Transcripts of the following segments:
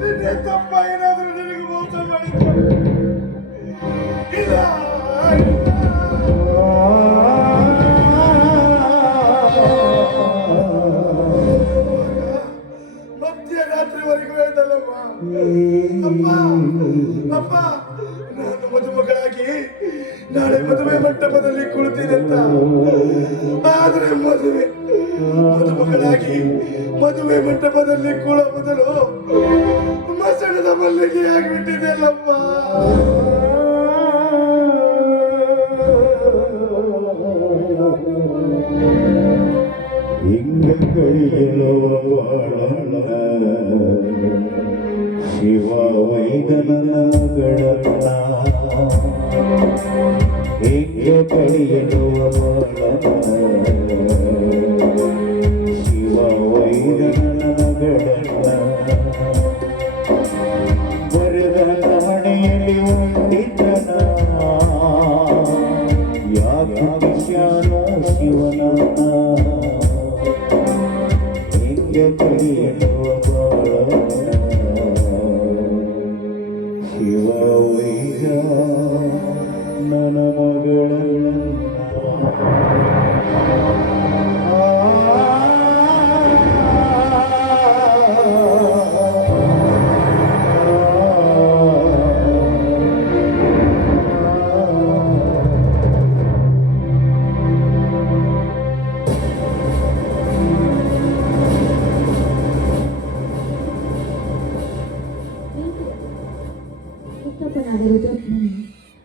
ನಿನ್ನೆ ತಪ್ಪ ಏನಾದರೂ ನಿನಗೆ ಮೋಸ ಮಾಡಿದ್ದೆ ಇಲ್ಲ ಮಧ್ಯರಾತ್ರಿವರೆಗೂ ಹೇಳ್ದಲ್ಲಮ್ಮ ಅಪ್ಪ ಅಪ್ಪ ನಾನು ಮದುಮಗಳಾಗಿ ನಾಳೆ ಮದುವೆ ಮಂಟಪದಲ್ಲಿ ಕುಳಿತೀನಂತ. ಆದ್ರೆ ಮದುಮಗಳಾಗಿ ಮದುವೆ ಮಂಟಪದಲ್ಲಿ ಕೂಳೋ ಮೊದಲು ಮಸಣದ ಮಲ್ಲಿಗೆ ಆಗಿಬಿಟ್ಟಿದೆಯಲ್ಲಪ್ಪ. ಹಿಂಗ ಕಳಿಯಲವ ಶಿವ ವೈದನ ಗಡನ ಹಿಂಗ ಕಳಿಯಲವ ಶಿವ ವೈದನ ಗಡನ ಬರೆದ ಮನೆಯಲ್ಲಿ ಹೊಂದಿದ್ದನ ಯಾಗ ವಿಷಾನೋ ಶಿವನ ಶಿವ ವೈದ ನನ್ನ ಮಗಳನ್ನ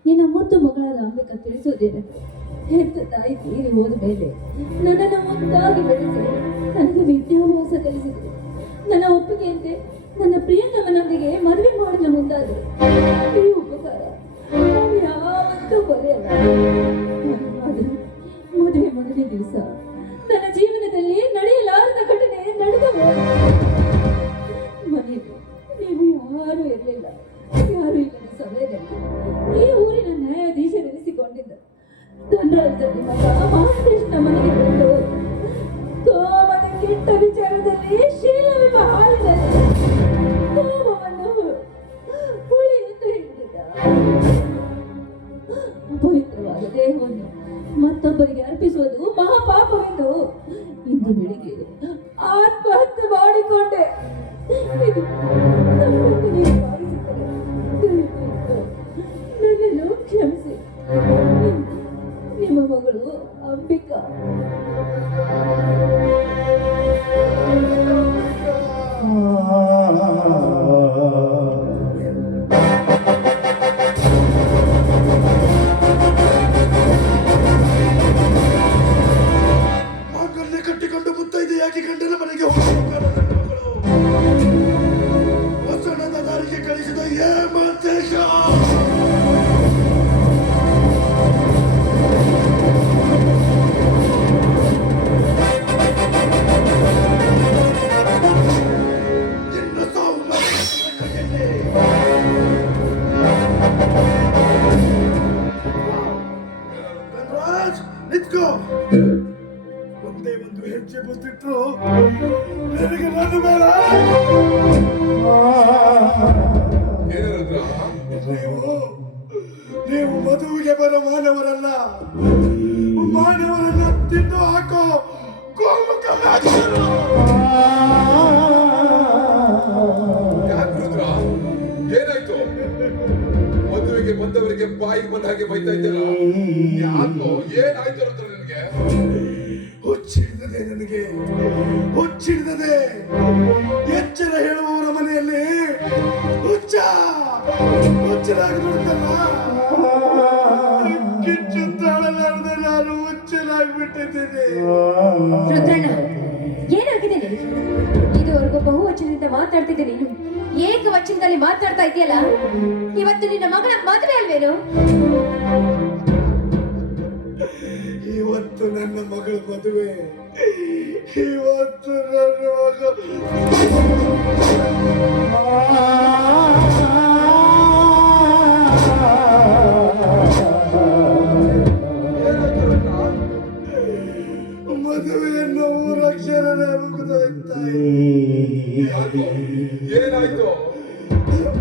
ನಿನ್ನ ಮುದ್ದು ಮಗಳಾದ ಅಂಬಿಕಾ ತಿಳಿಸೋದೇನೆ. ಹೆತ್ತ ತಾಯಿ ತೀರಿ ಹೋದ ಮೇಲೆ ನನ್ನನ್ನು ಮುದ್ದಾಗಿ ಬೆಳೆಸಿ ನನಗೆ ವಿದ್ಯಾಭ್ಯಾಸ ಕಲಿಸಿದ್ರು. ನನ್ನ ಒಪ್ಪಿಗೆಯಂತೆ ನನ್ನ ಪ್ರಿಯತಮನೊಂದಿಗೆ ಮದುವೆ ಮಾಡಲು ಮುಂದಾದರು. ಈ ಉಪಕಾರ ನಾನು ಯಾವತ್ತೂ ಬರೆಯಲ್ಲ. ಆದರೂ ಮದುವೆ ಮೊದಲನೇ ದಿವಸ ನನ್ನ ಜೀವನದಲ್ಲಿ ನಡೆಯಲಾರದ ಘಟನೆ ನಡೆದು ಮನೆಗೆ ನೀವು ಯಾರೂ ಇರಲಿಲ್ಲ. ಯಾರು ಇಲ್ಲದ ಸಮಯದಲ್ಲಿ ಈ ಊರಿನ ನ್ಯಾಯಾಧೀಶರೆನಿಸಿಕೊಂಡಿದ್ದ ಧನರಾಜನ ಮಗ ಮಹಾಂತೇಶನ ಮನೆಗೆ ಬಂದು ಸೋಮನ ಕೆಟ್ಟ ವಿಚಾರದಲ್ಲಿ ಶೀಲವೆಂಬ ಹಾಲಿನಲ್ಲಿ ಸೋಮವನ್ನು ಹುಳಿಯೆಂದು ಹಿಡಿದಿದ್ದ. ಪವಿತ್ರವಾದ ದೇಹವನ್ನು ಮತ್ತೊಬ್ಬರಿಗೆ ಅರ್ಪಿಸುವುದು ಮಹಾಪಾಪವೆಂದು ಇಂದು ಬೆಳಿಗ್ಗೆ ಆತ್ಮಹತ್ಯೆ ಮಾಡಿಕೊಂಡೆ. ಇದು ನನ್ನನ್ನು ನೀವು ಭಾವಿಸಿದರೆ ನನ್ನನ್ನು ಕ್ಷಮಿಸಿ. ನಿಮ್ಮ ಮಗಳು ಅಂಬಿಕಾ. ಮಗನ್ನೇ ಕಟ್ಟಿಕೊಂಡು ಮುತ್ತೈದೆಯಾಗಿ ಗಂಡನ ಮನೆಗೆ ಹೋಗಲು ವಸಣದ ದಾರಿಗೆ ಕಳಿಸಿದ ಹೇಮಂತೇಶ. ಒಂದೇ ಒಂದು ಹೆಜ್ಜೆ ಬಂದಿಟ್ರು ನನಗೆ ನನ್ನ ಮೇಲೆ ನೀವು ಮದುವೆಗೆ ಬರೋ ಮಾನವರನ್ನ ತಿಂದು ಹಾಕೋ ಏನಾಯ್ತು? ಮದುವೆಗೆ ಬಂದವರಿಗೆ ಬಾಯಿಗೆ ಬಂದ ಹಾಗೆ ಬೈತಾ ಇದ್ದೀರ. ಯಾಕೋ ಏನಾಯ್ತು ರುದ್ರ? ನಿನಗೆ ಹುಚ್ಚಿಡಿದದೆ, ನನಗೆ ಹುಚ್ಚಿಡಿದದೆ. ಎಚ್ಚರ ಹೇಳುವವರ ಮನೆಯಲ್ಲಿ ಹುಚ್ಚರಾಗಿ ಬಿಡುತ್ತಲ್ಲ. ಕಿಚ್ಚುತ್ತಾಳಲಾರದೆ ನಾನು ಹುಚ್ಚನಾಗ್ಬಿಟ್ಟಿದ್ದೀನಿ. ರುದ್ರಣ್ಣ, ಏನಾಗಿದೆ ನಿನಗೆ? ಇದುವರೆಗೂ ಬಹುವಚನದಿಂದ ಮಾತಾಡ್ತಿದ್ದೆ, ನೀನು ಏಕವಚನದಲ್ಲಿ ಮಾತಾಡ್ತಾ ಇದೆಯಲ್ಲ. ಇವತ್ತು ನಿನ್ನ ಮಗಳ ಮದುವೆ ಅಲ್ವೇನು? ಇವತ್ತು ನನ್ನ ಮಗಳ ಮದುವೆ. ಇವತ್ತು ನನ್ನ ಮದುವೆಯನ್ನು 3 ಅಕ್ಷರನೇ ಮುಗಿದೋಯ್ತಾಯಿ. ಏನಾಯ್ತು?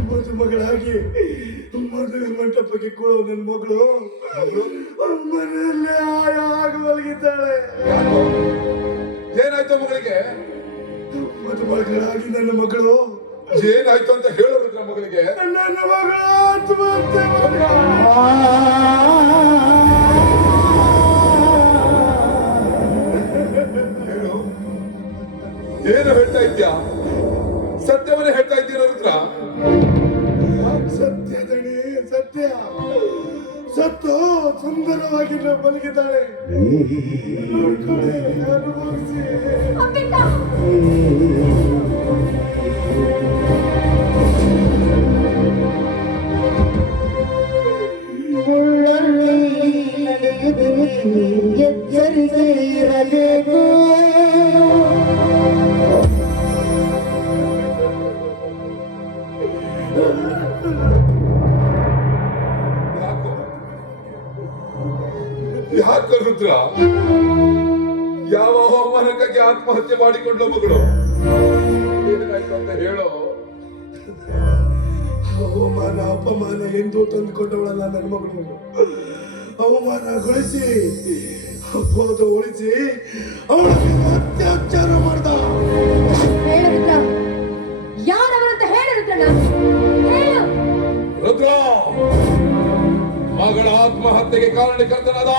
ಮದುಮಗಳಾಗಿ ಮದುವೆ ಮಂಟಪಕ್ಕೆ ಕೊಡೋ ನನ್ನ ಮಗಳು ಮನೆಯಲ್ಲೇ ಆಗಿ ಮಲಗಿದ್ದಾಳೆ. ಯಾಕೋ? ಏನಾಯ್ತು ಮಗಳಿಗೆ? ಮದುಮಗಳಾಗಿ ನನ್ನ ಮಗಳು ಏನಾಯ್ತು ಅಂತ ಹೇಳೋದ್ರ ಮಗಳಿಗೆ? ನನ್ನ ಮಗಳು ಆತ್ಮಹತ್ಯೆ ಹೇಳು, ಏನು ಹೇಳ್ತಾ ಇದ್ಯಾ? ಸತ್ಯವನ್ನೇ ಹೇಳ್ತಾ ಇದ್ದೀರ ರುದ್ರ? ಸತ್ಯ ದಣಿ, ಸತ್ಯ. ಸತ್ತು ಸುಂದರವಾಗಿ ಮಲಗಿದ್ದಾಳೆ. ನೋಡ್ಕೊಳ್ಳಿ, ಅನುಭವಿಸಿ. ಅಂಬಿಕಾ ಎಚ್ಚರಿಕೆ ಇರಬೇಕು. ಯಾಕೋ ರುದ್ರ? ಯಾವ ಅವಮಾನಕ್ಕಾಗಿ ಆತ್ಮಹತ್ಯೆ ಮಾಡಿಕೊಂಡ್ಲ ಮಗಳು? ಏನಾಯ್ತು ಅಂತ ಹೇಳೋ? ಅವಮಾನ ಅಪಮಾನ ಎಂದು ತಂದುಕೊಂಡವಳಲ್ಲ ನನ್ನ ಮಗಳು. ಅವಮಾನಗೊಳಿಸಿ ಅಪವಾದ ಒಳಿಸಿ ಅವಳಿಗೆ ಅತ್ಯಾಚಾರ ಮಾಡ್ದ. ಹೇಳು ರುದ್ರ, ಯಾರವರಂತ ಹೇಳು ರುದ್ರಣ್ಣ, ಹೇಳು. ರುದ್ರ, ಮಗಳ ಆತ್ಮಹತ್ಯೆಗೆ ಕಾರಣಕರ್ತನಾದ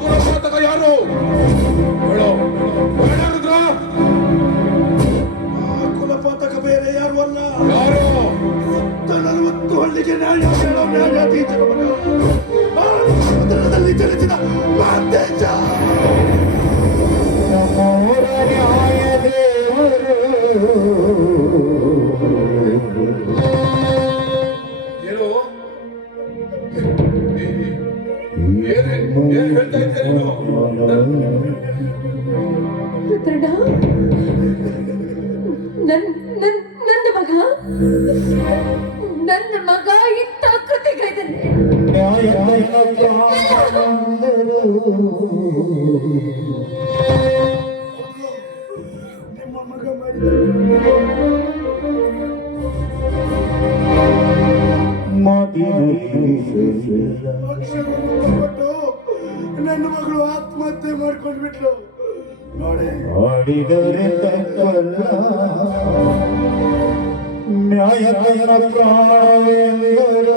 ಕುಲಪಾತಕ ಯಾರು? ಹೇಳೋ, ಹೇಳ ರುದ್ರ. ಆ ಕುಲಪಾತಕ ಬೇರೆ ಯಾರು ಅಲ್ಲ, ಯಾರು? 40 ಹಳ್ಳಿಗೆ ನ್ಯಾಯ ಹೇಳೋ ನ್ಯಾಯಾಧೀಶರ ಮಗ, ಆ ಸಮುದ್ರದಲ್ಲಿ ಚಲಿಸಿದ ಮಾಂತೇಶ. ನಮ್ಮೂರ ನ್ಯಾಯ ದೇವರು. ಏನು? ಏನ್ ಹೇಳ್ತಾ ಇದ್ದೀಯ ನೀನು? ರುದ್ರಣ್ಣ, ನನ್ನ ಮಗ ಇಂಥ ಕೃತಿಗಳಿದ್ದಾನೆ. ನಿಮ್ಮ ಮಗ ಮಾಡಿದ ಅಕ್ಷರವನ್ನು ಕೊಟ್ಟು ನನ್ನ ಮಗಳು ಆತ್ಮಹತ್ಯೆ ಮಾಡ್ಕೊಂಡು ಬಿಟ್ಲು ನೋಡಿ. ಆಡಿದರೆ ತಪ್ಪಲ್ಲ, ನ್ಯಾಯಕರ ಪ್ರಾಣವೆಂದರು.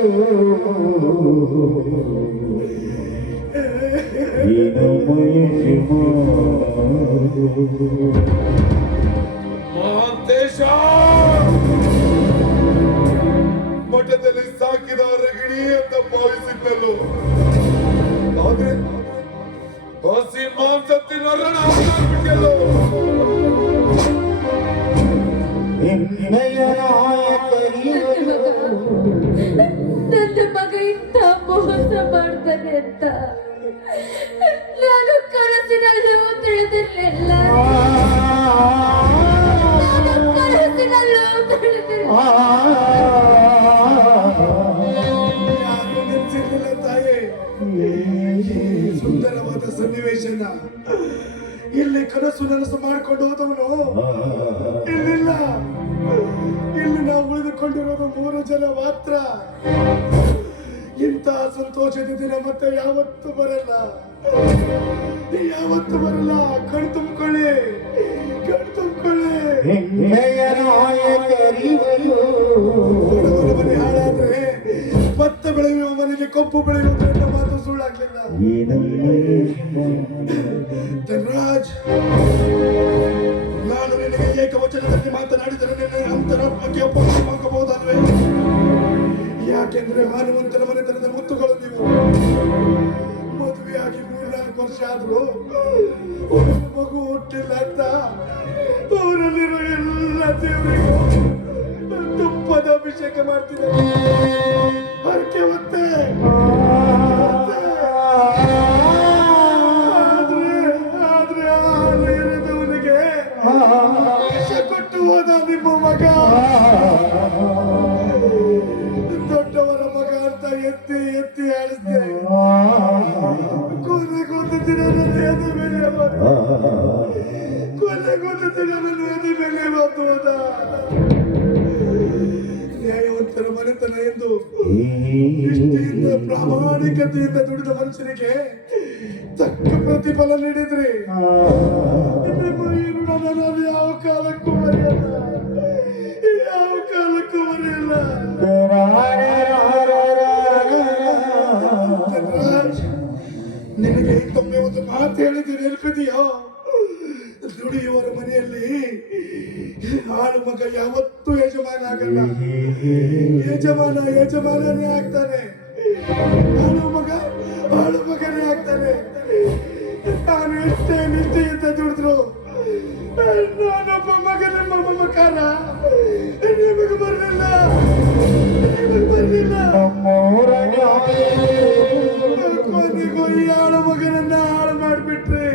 ಇದು ಮಹಿಷಿ ಮಹಾಂತೇಶ, ಮಠದಲ್ಲಿ ಸಾಕಿದ ರಗಿಣಿ ಅಂತ ಭಾವಿಸಿದ್ದಲು, ಆದ್ರೆ ಹಸಿ ಮಾಂಸ ತಿನ್ನೋರಣ ಬಿಟ್ಟಲು. ನನ್ನ ಮಗ ಇಂಥ ಮೋಸ ಮಾಡ್ತಾನೆ ಅಂತ ನಾನು ಕನಸಿನಲ್ಲೂ ತಿಳಿದಿರ್ಲಿಲ್ಲ. ಕನಸಿನಲ್ಲೂ ತಿಳಿದಿರ್ಲಿಲ್ಲ. ಯಾರು ನೆನೆಸಿರ್ಲಿಲ್ಲ ತಾಯಿ. ಸುಂದರವಾದ ಸನ್ನಿವೇಶನ ಇಲ್ಲಿ ಕನಸು ನನಸು ಮಾಡ್ಕೊಂಡು ಹೋದವನು ಇಲ್ಲಿಲ್ಲ. ಇಲ್ಲಿ ನಾವು ಉಳಿದುಕೊಂಡಿರೋದು 3 ಜನ ಮಾತ್ರ. ಇಂಥ ಸಂತೋಷದ ದಿನ ಮತ್ತೆ ಯಾವತ್ತು ಬರಲ್ಲ, ಯಾವತ್ತು ಬರಲ್ಲ. ಕಣ್ ತುಂಬಿಕೊಳ್ಳಿ, ಕಣ್ ತುಂಬಿಕೊಳ್ಳಿ. ಬಡವರ ಮನೆ ಹಾಳಾದ್ರೆ ಭತ್ತ ಬೆಳೆಯುವ ಮನೆಗೆ ಕಬ್ಬು ಬೆಳೆಯುವುದು ಎನ್ನುವ ಮಾತು ಸುಳ್ಳಾಗ್ಲಿಲ್ಲ. ಧನರಾಜ್, ನಾನು ನಿನಗೆ ಏಕವಚನದಲ್ಲಿ ಮಾತನಾಡಿದರೆ ನಿನ್ನ ಅಂತರಾತ್ಮಕ್ಕೆ ಅಪ್ಪಬಹುದಲ್ವೇ? ಯಾಕೆಂದ್ರೆ ಹಾನುವಂತನ ಮನೆತನದ ಮುತ್ತುಗಳು ನೀವು. ಮದುವೆಯಾಗಿ 3-4 ವರ್ಷ ಆದ್ರೂ ಒಂದು ಮಗು ಹುಟ್ಟಿಲ್ಲ ಅಂತ ಅವರಲ್ಲಿರೋ ಎಲ್ಲ ದೇವರಿಗೂ ತುಪ್ಪದ ಅಭಿಷೇಕ ಮಾಡ್ತಿದ್ದಾರೆ. ಹರಕೆ ಹೊತ್ತೆ ಆದ್ರೆ ಇರದವನಿಗೆ ವಿಷ ಕೊಟ್ಟು ಹೋದ ನಿಮ್ಮ ಮಗ. ದೊಡ್ಡವರ ಮಗ ಅಂತ ಎತ್ತಿ ಎತ್ತಿ ಆಡಿಸ್ದೆ. ಕೊನೆಗೊಂದು ದಿನ ನನ್ನ ಎದೆ ಮೇಲೆ ಬಂತು. ಕೊನೆಗೊಂದು ದಿನ ನನ್ನ ಎದೆ ಮೇಲೆ ಬಂತು ಹೋದ. ಬಡತನ ಎಂದು ನಿಷ್ಠೆಯಿಂದ ಪ್ರಾಮಾಣಿಕತೆಯಿಂದ ದುಡಿದ ಮನುಷ್ಯನಿಗೆ ತಕ್ಕ ಪ್ರತಿಫಲ ನೀಡಿದ್ರಿ. ನಿಮ್ಮ ಈ ಋಣನ ನಾನು ಯಾವ ಕಾಲಕ್ಕೂ ಮರೆಯಲ್ಲ, ಯಾವ ಕಾಲಕ್ಕೂ ಮರೆಯಲ್ಲ. ಚಂದ್ರಾಜ್, ನಿನಗೆ ಇನ್ನೊಮ್ಮೆ ಒಂದು ಮಾತು ಹೇಳಿದ್ದು ನೆನಪಿದೆಯೋ? ದುಡಿಯುವರ ಮನೆಯಲ್ಲಿ ಆಳು ಮಗ ಯಾವತ್ತೂ ಯಜಮಾನ ಆಗಲ್ಲ, ಯಜಮಾನನೇ ಆಗ್ತಾನೆ. ಆಳು ಮಗನೇ ಆಗ್ತಾನೆ. ನಾನು ಎಷ್ಟೇ ನಿಷ್ಠೆಯಿಂದ ದುಡಿದ್ರು ನಾನೊಬ್ಬ ಮಗನ ಮಮಕಾರ ನಿಮಗೆ ಬರಲಿಲ್ಲ. ಕೊನೆಗೂ ಈ ಆಳು ಮಗನನ್ನ ಹಾಳು ಮಾಡಿಬಿಟ್ರೆ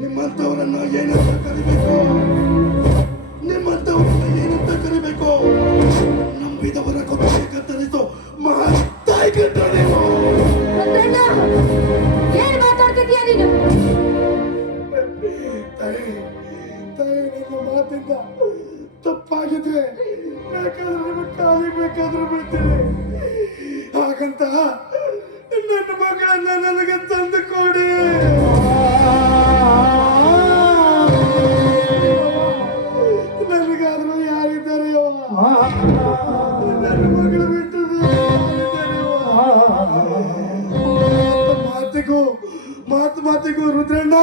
ನಿಮ್ಮಂತವರನ್ನ ಏನಂತ ಕರಿಬೇಕು? ಏನಂತ ಕರಿಬೇಕು? ನಂಬಿದವರ ಕೊಟ್ಟಿಗೆ ಕತ್ತರಿಸೋ ಮಹಾತಾಯಿ ಕಂಡ್ರೆ ನೀವು. ಏನ್ ಮಾತಾಡ್ತಿದ್ಯಾ ನೀನು? ತಾಯಿ, ನಿಮ್ಮ ಮಾತಿಂದ ತಪ್ಪಾಗಿದ್ರೆ ಬೇಕಾದ್ರೆ ನಿಮಗೆ ಕಾಲಿಗೆ ಬೇಕಾದ್ರೂ ಬಿಡ್ತೀನಿ. ಹಾಗಂತ ನನ್ನ ಮಗಳನ್ನ ನನಗೆ ತಂದು ಕೊಡಿ. ನನಗಾದ್ರೂ ಯಾರಿದ್ದಾರೆ? ನನ್ನ ಮಗಳು ಬಿಟ್ಟು ಮಾತಿಗೂ ರುದ್ರಣ್ಣ,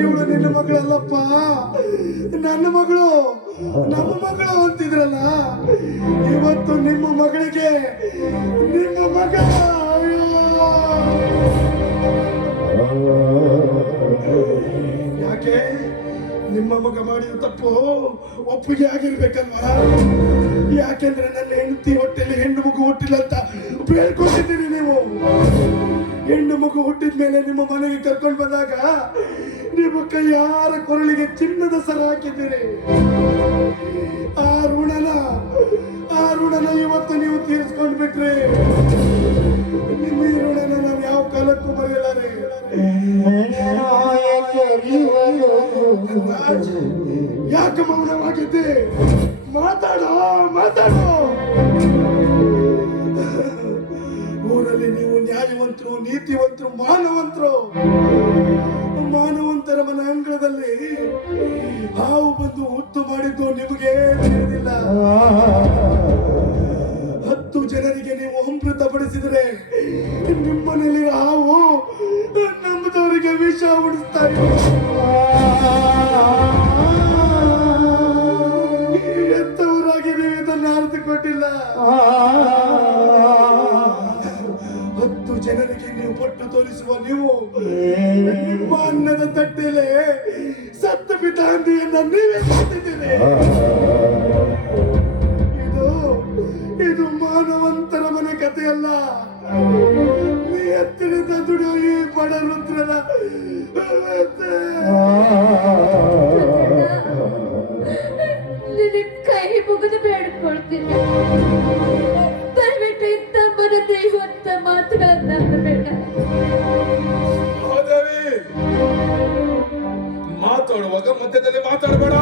ಇವಳು ನಿನ್ನ ಮಗಳಲ್ಲಪ್ಪ, ನನ್ನ ಮಗಳು, ನಮ್ಮ ಮಗಳು ಅಂತಿದ್ರಲ್ಲ. ಇವತ್ತು ನಿಮ್ಮ ಮಗಳಿಗೆ ನಿಮ್ಮ ಮಗ. ಯಾಕೆ? ನಿಮ್ಮ ಮಗ ಮಾಡಿದ ತಪ್ಪು ಒಪ್ಪಿಗೆ ಆಗಿರ್ಬೇಕಲ್ವಾ? ಯಾಕೆಂದ್ರೆ ನನ್ನ ಹೆಂಡತಿ ಹೊಟ್ಟೆಲಿ ಹೆಣ್ಣು ಮಗು ಹುಟ್ಟಿಲ್ಲ ಅಂತ ಬೇಡ್ಕೊಂಡಿದ್ದೀರಿ ನೀವು. ಹೆಣ್ಣು ಮಗು ಹುಟ್ಟಿದ ಮೇಲೆ ನಿಮ್ಮ ಮನೆಗೆ ಕರ್ಕೊಂಡು ಬಂದಾಗ ನಿಮ್ಮ ಕೈಯಾರ ಕೊರಳಿಗೆ ಚಿನ್ನದ ಸರ ಹಾಕಿದ್ದೀರಿ. ಆ ಋಣನ ಇವತ್ತು ನೀವು ತೀರಿಸ್ಕೊಂಡು ಬಿಟ್ರಿ. ನಿಮ್ಮ ಈ ಋಣನ ನಾನು ಯಾವ ಕಾಲಕ್ಕೂ ಮರೆಯಲಾರೆ. ಯಾಕೆ ಮೌನವಾಗಿದ್ದೆ? ಮಾತಾಡೋ. ಊರಲ್ಲಿ ನೀವು ನ್ಯಾಯವಂತರು, ನೀತಿವಂತರು, ಮಾನವಂತರ ಮನ ಅಂಗಳದಲ್ಲಿ ಹಾವು ಬಂದು ಹುತ್ತು ಮಾಡಿದ್ದು ನಿಮಗೆ ತಿಳಿದಿಲ್ಲ. 10 ಜನರಿಗೆ ನೀವು ಅಮೃತ ಬಡಿಸಿದರೆ ನಿಮ್ಮನೇಲಿ ಹಾವು ನಮ್ಮದವರಿಗೆ ವಿಷ ಉಡಿಸ್ತಾ ಇದೆ. ಎಂತವರಾಗಿ ನೀವು ಇದನ್ನು ಅರಿತುಕೊಂಡಿಲ್ಲ. 10 ಜನರಿಗೆ ನೀವು ಪಟ್ಟು ತೋರಿಸುವ ನೀವು ನಿಮ್ಮ ಅನ್ನದ ತಟ್ಟೆಲೆ ಸತ್ತು ಬಿದ್ದ ಹಂದಿಯನ್ನ ನೀವೇ ಕೊಟ್ಟಿದ್ದೀರಿ. ಇದು ಮಾನವಂತರ ಮನೆ ಕಥೆಯಲ್ಲ. ನೀ ಎತ್ತರದ ದುಡಿಯೋ ಈ ಬಡ ರುದ್ರನ ನಿನ್ನ ಕೈ ಮುಗಿದು ಬೇಡ್ಕೊಳ್ತೀನಿ. ದಯವಿಟ್ಟು ಇಂಥ ಮನದ ಇವತ್ತ ಮಾತುಗಳನ್ನ ಬೇಡ. ಮಾತಾಡುವಾಗ ಮಧ್ಯದಲ್ಲಿ ಮಾತಾಡಬೇಡ.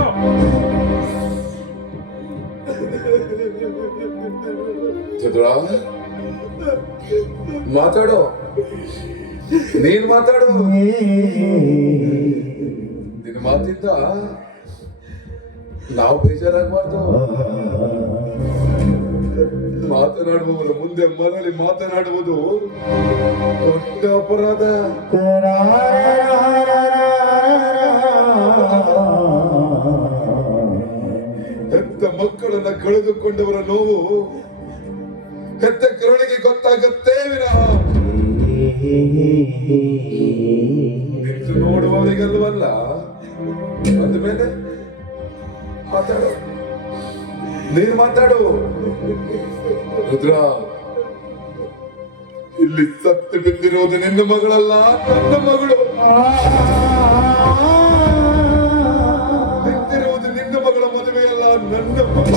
ಚಂದ್ರ, ಮಾತಾಡು. ನೀನ್ ಮಾತಾಡು. ನಿನ್ನ ಮಾತಿಂದ ನಾವು ಬೇಜಾರಾಗಬಾರ್ದು. ಮಾತನಾಡುವವರ ಮುಂದೆ ಮರಳಿ ಮಾತನಾಡುವುದು ದೊಡ್ಡ ಅಪರಾಧ. ಹೆತ್ತ ಮಕ್ಕಳನ್ನ ಕಳೆದುಕೊಂಡವರ ನೋವು ಹೆತ್ತ ಕರುಣಿಗೆ ಗೊತ್ತಾಗತ್ತೇ ವಿನಃ ನಿಂತು ನೋಡುವವರಿಗಲ್ವಲ್ಲ. ಅಂದಮೇಲೆ ಮಾತಾಡು, ನೀನು ಮಾತಾಡು. ರುದ್ರ, ಇಲ್ಲಿ ಸತ್ತು ಬಿದ್ದಿರುವುದು ನಿನ್ನ ಮಗಳಲ್ಲ, ನನ್ನ ಮಗಳು. ನಿಂತಿರುವುದು ನಿನ್ನ ಮಗಳ ಮದುವೆಯಲ್ಲ, ನನ್ನ ಮಗಳ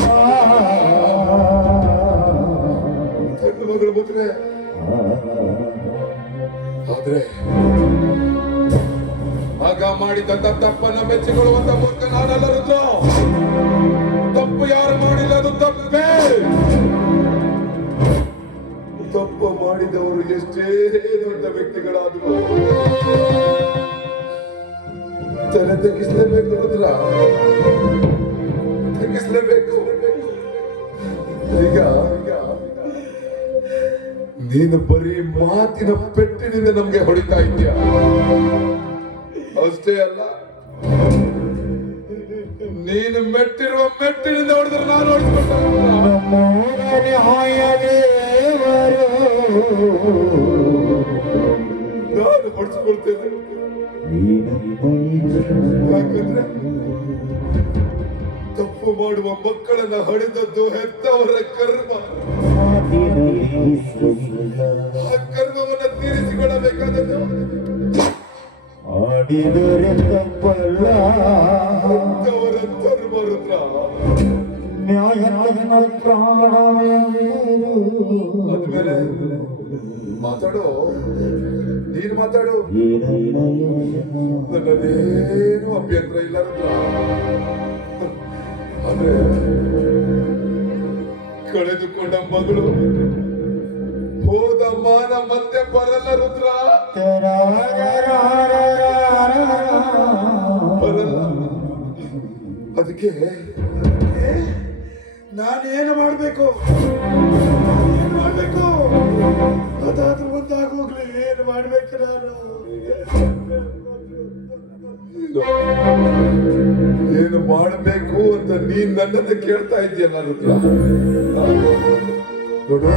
ಮದುವೆ. ಆದ್ರೆ ಆಗ ಮಾಡಿದ ತಪ್ಪನ್ನ ಮೆಚ್ಚಿಕೊಳ್ಳುವಂತ ಮೂರ್ಖ ನಾನಲ್ಲ ರುದ್ರ. ಯಾರು ಮಾಡಿಲ್ಲ ಅದು ತಪ್ಪೇ. ತಪ್ಪು ಮಾಡಿದವರು ಎಷ್ಟೇ ದೊಡ್ಡ ವ್ಯಕ್ತಿಗಳಾದರೂ ತಲೆ ತಗ್ಗಿಸ್ಲೇಬೇಕು ರುದ್ರ, ತಗ್ಗಿಸ್ಲೇಬೇಕು. ಈಗ ನೀನು ಬರೀ ಮಾತಿನ ಪೆಟ್ಟಿನಿಂದ ನಮ್ಗೆ ಹೊಡಿತಾ ಇದೆಯಾ? ಅಷ್ಟೇ ಅಲ್ಲ, ನೀನು ಮೆಟ್ಟಿರುವ ಮೆಟ್ಟಿನಿಂದ ಹೊಡೆದ್ರೆ ನಾನು ನಾನು ಹೊಡಿಸ್ಕೊಳ್ತೇನೆ. ಯಾಕಂದ್ರೆ ತಪ್ಪು ಮಾಡುವ ಮಕ್ಕಳನ್ನ ಹೊಡೆದದ್ದು ಹೆತ್ತವರ ಕರ್ಮ. ಆ ಕರ್ಮವನ್ನ ತೀರಿಸಿಕೊಳ್ಳಬೇಕಾದದ್ದು ಆಡಿದರೆ ತಪ್ಪಲ್ಲ, ಹೆತ್ತವರ ಧರ್ಮ ರುದ್ರ. ನ್ಯಾಯನ ಪ್ರಾಣವೆಂದರು. ಆದ್ಮೇಲೆ ಮಾತಾಡು, ನೀನು ಮಾತಾಡು, ನನ್ನದೇನು ಅಭ್ಯಂತರ ಇಲ್ಲ ರುದ್ರ. ಆದ್ರೆ ಕಳೆದುಕೊಂಡ ಮಗಳು ಹೋದ ಮಾನ ಮತ್ತೆ ಬರಲ್ಲ ರುದ್ರ, ಬರಲ್ಲ. ಅದಕ್ಕೆ ನಾನೇನು ಮಾಡ್ಬೇಕು? ಏನು ಮಾಡ್ಬೇಕು? ಅದಾದ್ರೂ ಒಂದಾಗೋಗ್ಲಿ. ಏನು ಮಾಡ್ಬೇಕು ನಾನು? ಏನು ಮಾಡಬೇಕು ಅಂತ ನೀನ್ ನನ್ನನ್ನು ಕೇಳ್ತಾ ಇದೆಯಲ್ಲ ರುದ್ರ. ನೋಡು,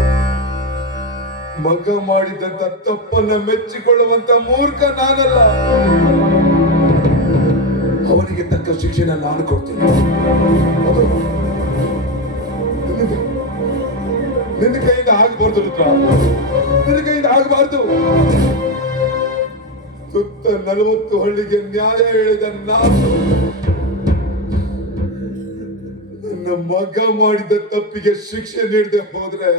ಮಗ ಮಾಡಿದಂತ ತಪ್ಪನ್ನ ಮೆಚ್ಚಿಕೊಳ್ಳುವಂತ ಮೂರ್ಖ ನಾನಲ್ಲ. ಅವನಿಗೆ ತಕ್ಕ ಶಿಕ್ಷೆನ ನಾನು ಕೊಡ್ತೀನಿ. ಅದು ನಿನ್ನ ಕೈಯಿಂದ ಆಗಬಾರ್ದು ರುದ್ರ, ನಿನ್ನ ಕೈಯಿಂದ ಆಗಬಾರ್ದು. ಸುತ್ತ 40 ಹಳ್ಳಿಗೆ ನ್ಯಾಯ ಹೇಳಿದ ನಾನು ನನ್ನ ಮಗ ಮಾಡಿದ ತಪ್ಪಿಗೆ ಶಿಕ್ಷೆ ನೀಡದೆ ಹೋದ್ರೆ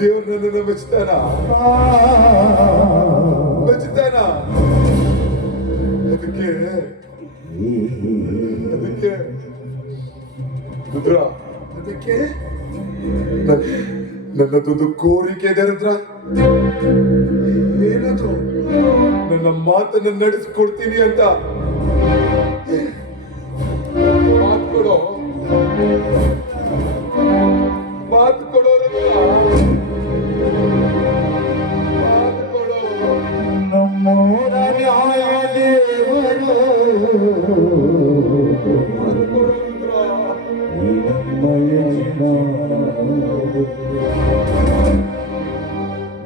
ದೇವ್ರ ನನ್ನನ್ನು ಮೆಚ್ಚುತ್ತಾನ? ಮೆಚ್ಚುತ್ತಾನ? ಅದಕ್ಕೆ ರುದ್ರ, ಅದಕ್ಕೆ ನನ್ನದೊಂದು ಕೋರಿಕೆ ಇದೆ ರುದ್ರ. ಏನದು? ನನ್ನ ಮಾತನ್ನು ನಡೆಸಿಕೊಡ್ತೀನಿ ಅಂತ ಮಾತು ಕೊಡೋ, ಮಾತು ಕೊಡೋ ರುದ್ರ, ಮಾತು ಕೊಡೋ. ನಮ್ಮೂರ ನ್ಯಾಯ ದೇವರು ಮಾತು ಕೊಡೋ ರುದ್ರ.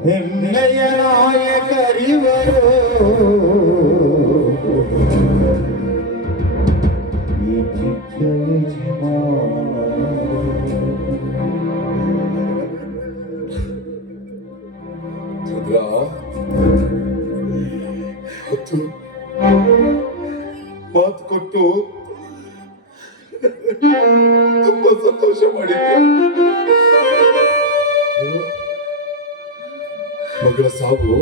ಹೆಮ್ಮೆಯ ನಾಯಕರಿವರು ಈ ಚಿಕ್ಕ ರುದ್ರ, ಹೊತ್ತು ಮಾತು ಕೊಟ್ಟು ತುಂಬಾ ಸಂತೋಷ ಮಾಡಿದ್ದೆ. ಮಗಳ ಸಾವು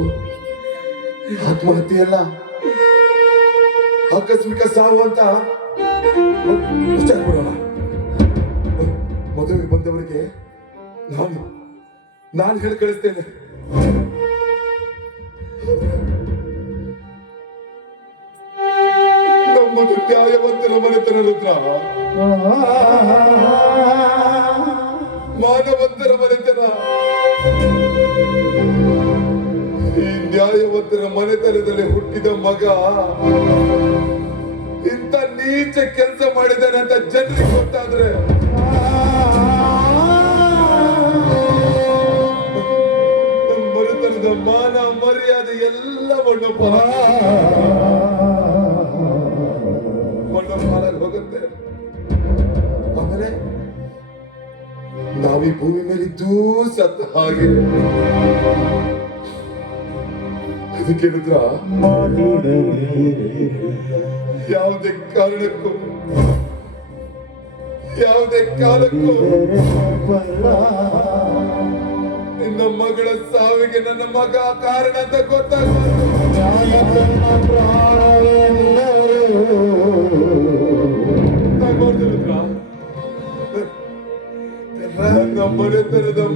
ಆತ್ಮಹತ್ಯೆ ಅಲ್ಲ, ಆಕಸ್ಮಿಕ ಸಾವು ಅಂತ ವಿಚಾರ ಕೊಡೋಣ. ಮದುವೆಗೆ ಬಂದವರಿಗೆ ನಾನು ಹೇಳಿ ಕಳಿಸ್ತೇನೆ. ನಮ್ಮದು ನ್ಯಾಯವಂತರ ಮನೆತನ ರುದ್ರ, ಮಾನವಂತರ ಮನೆತನ. ಈ ನ್ಯಾಯವಂತರ ಮನೆತನದಲ್ಲಿ ಹುಟ್ಟಿದ ಮಗ ಇಂಥ ನೀಚ ಕೆಲಸ ಮಾಡಿದ್ದಾನೆ ಅಂತ ಜನರಿಗೆ ಗೊತ್ತಾದ್ರೆ ನಮ್ಮ ಮನೆತನದ ಮಾನ ಮರ್ಯಾದೆ ಎಲ್ಲವನ್ನು ಪಾಲಾಗಿ ಹೋಗುತ್ತೆ. ಆಮೇಲೆ ನಾವೀ ಭೂಮಿ ಮೇಲಿದ್ದೂ ಸತ್ತ ಹಾಗೆ. ಅದಕ್ಕೆ ರುದ್ರ, ಯಾವುದೇ ಕಾಲಕ್ಕೂ ನಿನ್ನ ಮಗಳ ಸಾವಿಗೆ ನನ್ನ ಮಗ ಕಾರಣ ಅಂತ ಗೊತ್ತಾಗಬಾರ್ದು.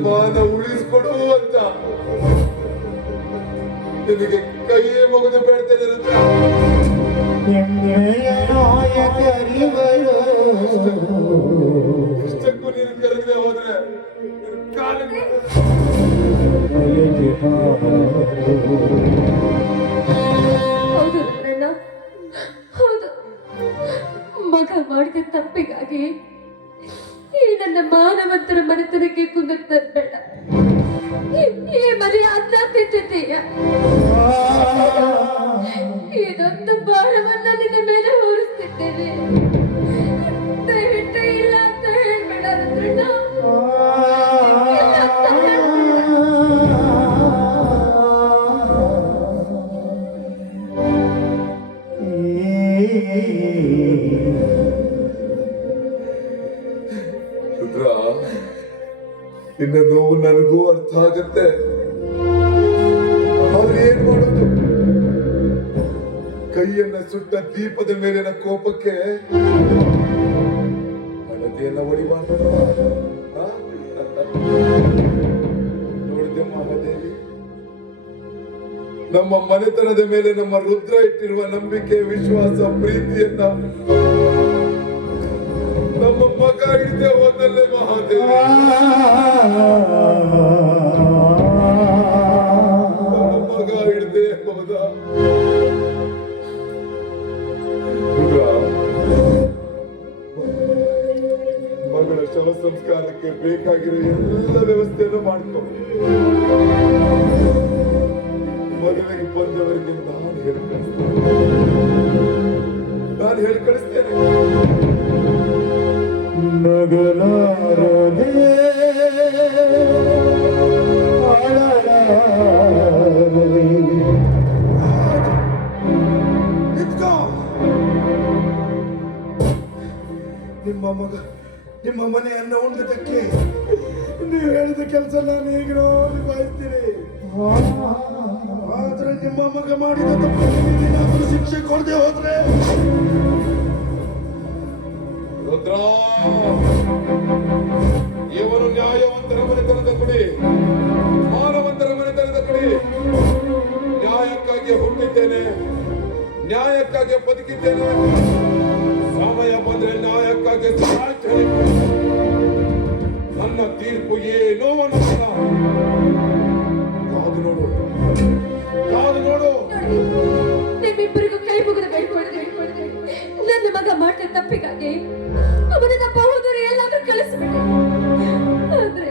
ಮಾನ ಉಳಿಸ್ಕೊಡು ಅಂತ ನಿನಗೆ ಕೈ ಮುಗಿದು ಬೇಡ್ತೇನೆ ರುದ್ರ. ಹೆಮ್ಮೆಯ ನಾಯಕರಿವರು ಇಷ್ಟಕ್ಕೂ ನೀನು ಕರೆದ್ರೆ ಹೋದ್ರೆ ನಿನ್ನ ಕಾಲಿಗೆ ಹೌದು ರುದ್ರಣ್ಣ, ಹೌದು. ಮಗ ಮಾಡಿದ ತಪ್ಪಿಗಾಗಿ ಈ ನನ್ನ ಮಾನವಂತರ ಮನೆತನಕ್ಕೆ ಕುಂದತ್ತ ಬೇಡ. ಈ ಮನೆ ಆತ್ಮಹತ್ಯೆಯ ಇದೊಂದು ಭಾರವನ್ನ ನಿನ್ನ ಮೇಲೆ ಹೊರಿಸ್ತಿದ್ದೇನೆ. ದಯವಿಟ್ಟು ಇಲ್ಲ ಅಂತ ಹೇಳ್ಬೇಡ ರುದ್ರಣ್ಣ. ಇಲ್ಲ ಅಂತ ಹೇಳ್ಬೇಡ. ರುದ್ರ, ನಿನ್ನ ನೋವು ನನಗೂ ಅರ್ಥ ಆಗತ್ತೆ. ಆದ್ರೆ ಏನ್ ಮಾಡೋದು? ಕೈಯನ್ನ ಸುಟ್ಟ ದೀಪದ ಮೇಲಿನ ಕೋಪಕ್ಕೆ ಹಣತೆಯನ್ನ ಹೊಡಿಬಾರ್ದು. ನೋಡಿದೆ ಮಹಾದೇವಿ, ನಮ್ಮ ಮನೆತನದ ಮೇಲೆ ನಮ್ಮ ರುದ್ರ ಇಟ್ಟಿರುವ ನಂಬಿಕೆ, ವಿಶ್ವಾಸ, ಪ್ರೀತಿಯನ್ನ ನಮ್ಮ ಮಗ ಹಿಡಿದೇ ಹೋದಲ್ಲೇ ಮಹಾದೇವಿ. ನಮ್ಮ ಮಗ ಹಿಡಿದೇ ಹೋದ. ಮಗಳ ಶವ ಸಂಸ್ಕಾರಕ್ಕೆ ಬೇಕಾಗಿರೋ ಎಲ್ಲ ವ್ಯವಸ್ಥೆಯನ್ನು ಮಾಡ್ಕೊ. ಮದುವೆಗೆ ಬಂದವರಿಗೆ ನಾನು ಹೇಳಿ ಕಳಿಸ್ತೇನೆ. ನಗಲಾರದೆ ಅಳಲಾರದೆ ನಿಂತ್ಕೋ. ನಿಮ್ಮ ಮನೆಯನ್ನ ಉಂಡಿದ್ದಕ್ಕೆ ನೀವು ಹೇಳಿದ ಕೆಲಸ ನಾನು ಹೇಗೋ ನಿಭಾಯಿಸ್ತೀನಿ. ಆದ್ರೆ ನಿಮ್ಮ ಮಗ ಮಾಡಿದ ತಪ್ಪಿಗೆ ಶಿಕ್ಷೆ ಕೊಡದೆ ಹೋದ್ರೆ ರುದ್ರ, ಇವನು ನ್ಯಾಯವಂತರ ಮನೆತನದ ಕುಡಿ, ಮಾನವಂತರ ಮನೆತನದ ಕುಡಿ. ನ್ಯಾಯಕ್ಕಾಗಿ ಹುಟ್ಟಿದ್ದೇನೆ, ನ್ಯಾಯಕ್ಕಾಗಿ ಬದುಕಿದ್ದೇನೆ. ಸಮಯ ಬಂದ್ರೆ ನ್ಯಾಯಕ್ಕಾಗಿ ಸಾಯ್ತೇನೆ. ನನ್ನ ತೀರ್ಪು ಏನೋ ಅನ್ನೋಣ. ಕಾದು ನೋಡು, ಕಾದು ನೋಡು. ನಿಮ್ಮಿಬ್ಬರಿಗೂ ಕೈ ಮುಗಿದು ಬೇಡ್ಕೊಳ್ತೀನಿ. ನನ್ನ ಮಗ ಮಾಡಿದ ತಪ್ಪಿಗಾಗಿ ಅವನನ್ನ ಬಹುದೂರ ಎಲ್ಲಾದ್ರೂ ಕಳಿಸ್ಬಿಡಿ. ಆದ್ರೆ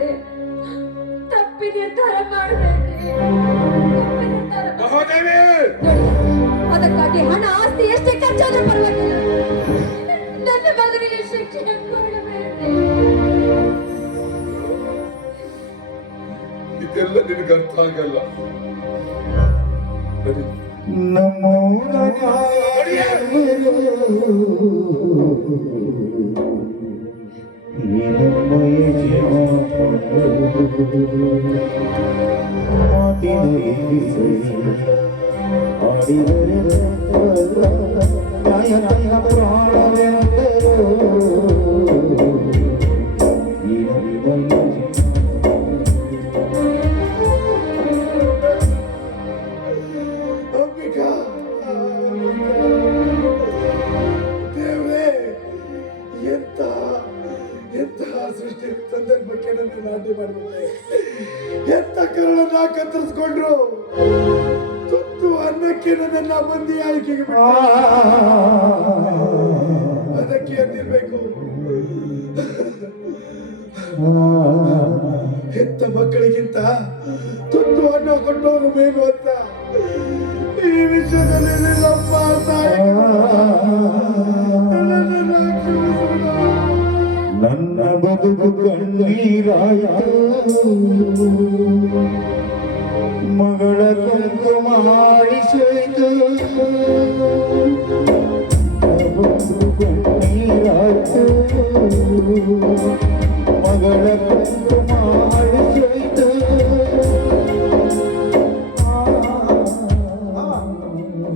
ತಪ್ಪಿ ನಿರ್ಧಾರ ಮಾಡಬೇಡ್ರಿ. ಮಹಾದೇವಿ, ಅದಕ್ಕಾಗಿ ಹಣ ಆಸ್ತಿ ಎಷ್ಟೇ ಖರ್ಚಾದ್ರೂ ಪರವಾಗಿಲ್ಲ. ನನ್ನ ಮಗನಿಗೆ ಶಿಕ್ಷೆ ಕೊಡಬೇಡ್ರಿ. ಇದೆಲ್ಲ ನಿನಗೆ ಅರ್ಥ ಆಗಲ್ಲ. ನಡಿ. ನಮ್ಮೂರ ನಾಯಕರು ಈ ನಮ್ಮ ಮಾತಿನ ಆಡಿದರೆ ನ್ಯಾಯ ನ್ಯಾಯ ಪ್ರಾಣವೆಂದರು ಈ ನಮ್ಮ ಅಂಬಿಕಾ, ದೇವ್ರೇ, ಎಂತಹ ಸೃಷ್ಟಿ ಸಂದರ್ಭಕ್ಕೆ ನನ್ನ ನಾಟಿ ಮಾಡಿಬಿಟ್ಟೆ. ಎಂತ ಕರುಳನ್ನ ಕತ್ತರಿಸ್ಕೊಂಡ್ರು. ತುತ್ತು ಅನ್ನಕ್ಕೆ ನನ್ನ ಬಂದಿ ಆಯ್ಕೆಗೆ ಬಿಟ್ಟು ಅದಕ್ಕೆ ಅಂದಿರ್ಬೇಕು. ಹೆತ್ತ ಮಕ್ಕಳಿಗಿಂತ ತುತ್ತು ಅನ್ನ ಕೊಟ್ಟವರು ಬೇಕು ಅಂತ ಈ ವಿಷಯದಲ್ಲಿ ನಿನ್ನಪ್ಪ ನನ್ನ ಬದುಕು ಕಣ್ಣೀರಾಯಿತು, ಮಗಳ ಕುಂಕುಮ ಆಡಿಸೋಯ್ತು. ಬದುಕು ಕಣ್ಣೀರಾಯಿತು, ಮಗಳ ಕುಂಕುಮ ಆಡಿಸೋಯ್ತು.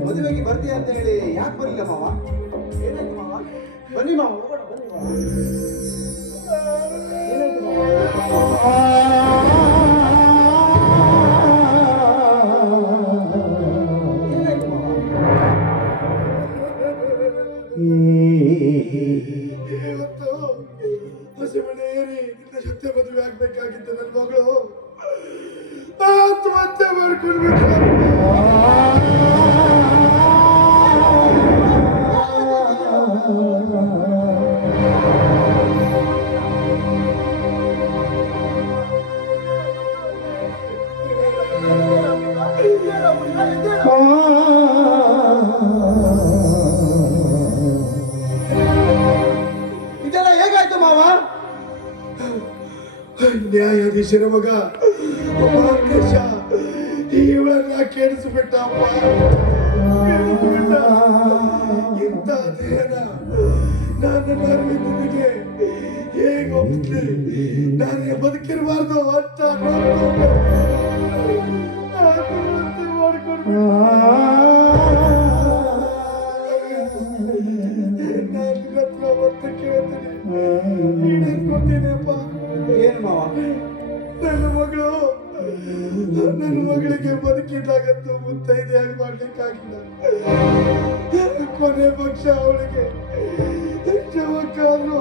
ಮದುವೆಗೆ ಬರ್ತೀಯ ಅಂತ ಹೇಳಿ ಯಾಕೆ ಬರಲಿಲ್ಲ ಮಾವ? ಏನಾಯ್ತು ಮಾವ? ಬನ್ನಿ ಮಾವ, ಹೋಗೋಣ ಬನ್ನಿ ಮಾವ. ಏನಾಯ್ತು ಮಾವ? ಇವತ್ತು ಹಸಿಮನೆಯೇರಿ ನಿನ್ನ ಜೊತೆ ಮದುವೆ ಆಗ್ಬೇಕಾಗಿದ್ದ ನನ್ನ ಮಗಳು ಆತ್ಮಹತ್ಯೆ ಮಾಡ್ಕೊಳ್ಬೇಕು. ಇದೆಲ್ಲ ಹೇಗಾಯ್ತು ಮಾವ? ನ್ಯಾಯಾಧೀಶರ ಮಗ ಮಾರ್ಕೇಶ ಇವಳನ್ನ ಕೆಡಿಸ್ಬಿಟ್ಟ ಅಪ್ಪ. ಕೆಡಿಸ್ಬಿಟ್ಟ. ಇಂಥ ದೇಹನ ನನ್ನ ಅರವಿಂದನಿಗೆ ಹೇಗೆ ಒಪ್ಪಿಸ್ಲಿ? ನಾನೇ ಬದುಕಿರಬಾರ್ದು ಅಂತ ಆತ್ಮಹತ್ಯೆ ಮಾಡ್ಕೊಂಡು ನಾನು ಹತ್ರ ಒತ್ತು ಕೇಳ್ತೀನಿ, ಈಡೇರ್ಕೊಡ್ತೀನಪ್ಪ. ಏನು ಮಾವ? ನನ್ನ ಮಗಳಿಗೆ ಬದುಕಿದ್ದಾಗಂತೂ ಮುತ್ತೈದೆಯಾಗಿ ಮಾಡ್ಲಿಕ್ಕಾಗಿಲ್ಲ. ಕೊನೆ ಪಕ್ಷ ಅವಳಿಗೆ ಜವಕ್ಕಾದ್ರು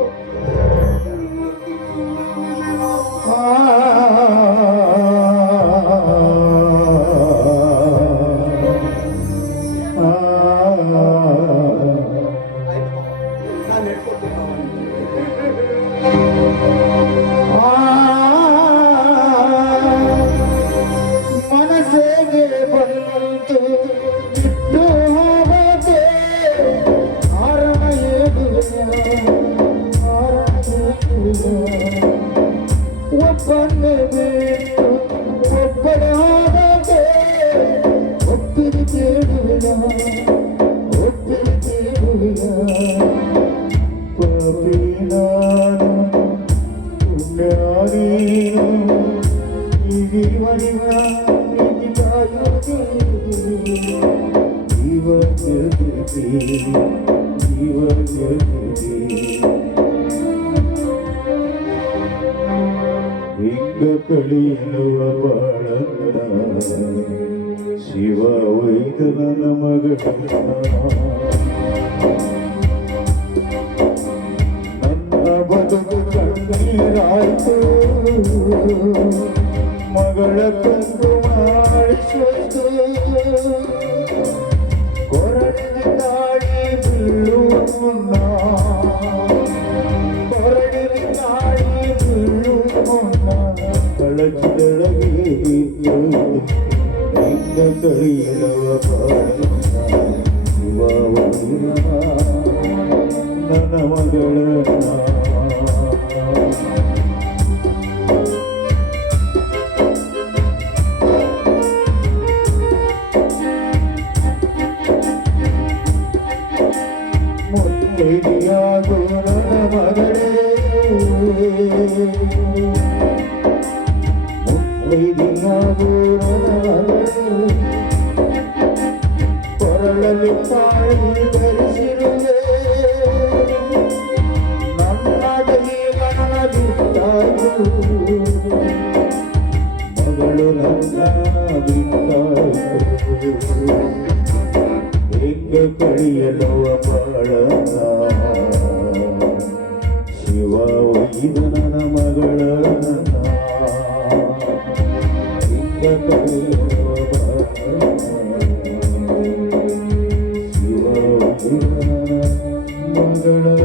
ಆಯ್ತು ಮಾವ, ನಾನು ಹೇಳ್ಕೊಡ್ತೀನಿ ಮಾವ. ಮನಸ್ಸಿಗೆ ಬಂತು ಬಿಟ್ಟು ಹೋಗದೆ ಕಾರಣ ಏನು? ಒಬ್ಬನ್ನೇ ಬಿಟ್ಟು ಒಬ್ಬರಾಗದೆ ಒಪ್ಪಿಗೆ ಕೇಳುವಿನ ಒಪ್ಪಿಗೆ ಕೇಳುವಿನ ಪಾಪಿ ನಾನು ಪುಣ್ಯ ನೀನು ಹಿಂಗ ಕಳಿಯಲುವ ಬಾಳನ್ನ ಶಿವ ವೈದ್ಯನ ಮಗಳ ನನ್ನ ಬದುಕು ಕಣ್ಣೀರಾಯ್ತು ಮಗಳ ಕಂಡು ಮಾಡಿಸೋದು ಕೊರಳಿನ ಗಾಳಿ ಬೀಳುವ ಮುನ್ನ ಕೊರಳಿನ ಗಾಳಿ ಬೀಳುವ ಮುನ್ನ ಕಳಚಿದೊಳಗೆ ಹಿಂಗ ಕಳಿಯಲವ ಶಿವ ನನ್ನ ಮಗಳನ್ನ ಮುತ್ತೈದೆಯಾಗೋ ನನ್ನ ಮಗಳೇ, ಮುತ್ತೈದೆಯಾಗೋ ನನ್ನ ಮಗಳೇ, ಕೊರಳಲ್ಲಿ ತಾಳಿ ಧರಿಸಿರುವೆ ನನ್ನ ದೈವನ ಬಿಟ್ಟಾರು ಮಗಳು ನನ್ನ ಬಿಟ್ಟಾರು ಹಿಂಗ ಕಳಿಯಲುವ ಬಾಳನ್ನ ಶಿವ ವೈದ್ಯನ ಮಗಳನ್ನ ಹಿಂಗ ಕಳಿಯಲುವ ಬಾಳನ್ನ ಶಿವ ವೈದ್ಯನ ಮಗಳ